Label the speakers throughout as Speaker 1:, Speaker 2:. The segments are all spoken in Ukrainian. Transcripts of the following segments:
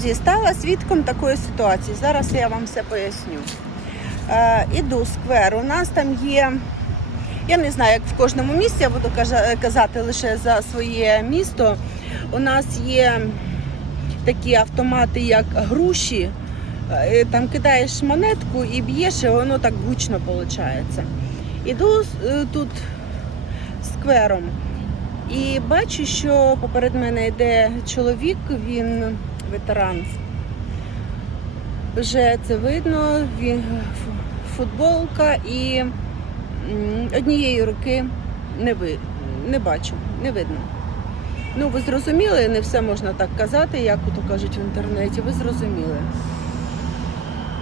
Speaker 1: Друзі, стала свідком такої ситуації. Зараз я вам все поясню. Е, іду сквер. У нас там є. Я не знаю, як в кожному місті, я буду казати лише за своє місто. У нас є такі автомати, як груші. Е, Там кидаєш монетку і б'єш, і воно так гучно виходить. Іду е, тут сквером і бачу, що поперед мене йде чоловік, він ветеран. Вже це видно, він футболка і однієї руки не, ви, не бачу, не видно. Ну, ви зрозуміли, не все можна так казати, як то кажуть в інтернеті. Ви зрозуміли.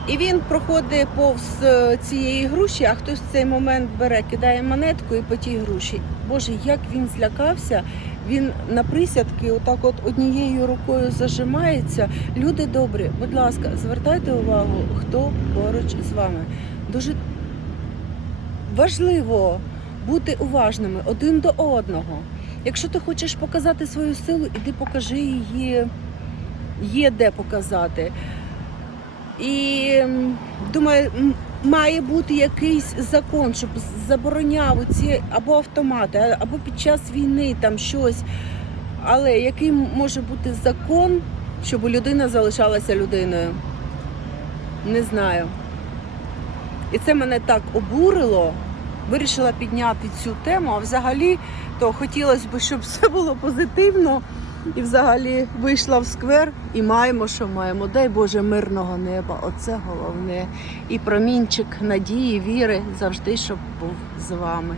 Speaker 1: І він проходить повз е, цієї груші, а хтось в цей момент бере, кидає монетку і по тій груші. Боже, як він злякався, він на присядки отак от однією рукою зажимається. Люди добрі, будь ласка, звертайте увагу, хто поруч з вами. Дуже важливо бути уважними один до одного. Якщо ти хочеш показати свою силу, іди покажи її, є де показати. І думаю, має бути якийсь закон, щоб забороняв ці або автомати, або під час війни там щось. Але який може бути закон, щоб людина залишалася людиною? Не знаю. І це мене так обурило. Вирішила підняти цю тему, а взагалі то хотілося б, щоб все було позитивно. І взагалі вийшла в сквер і маємо, що маємо. Дай Боже, мирного неба. Оце головне. І промінчик надії, віри завжди, щоб був з вами.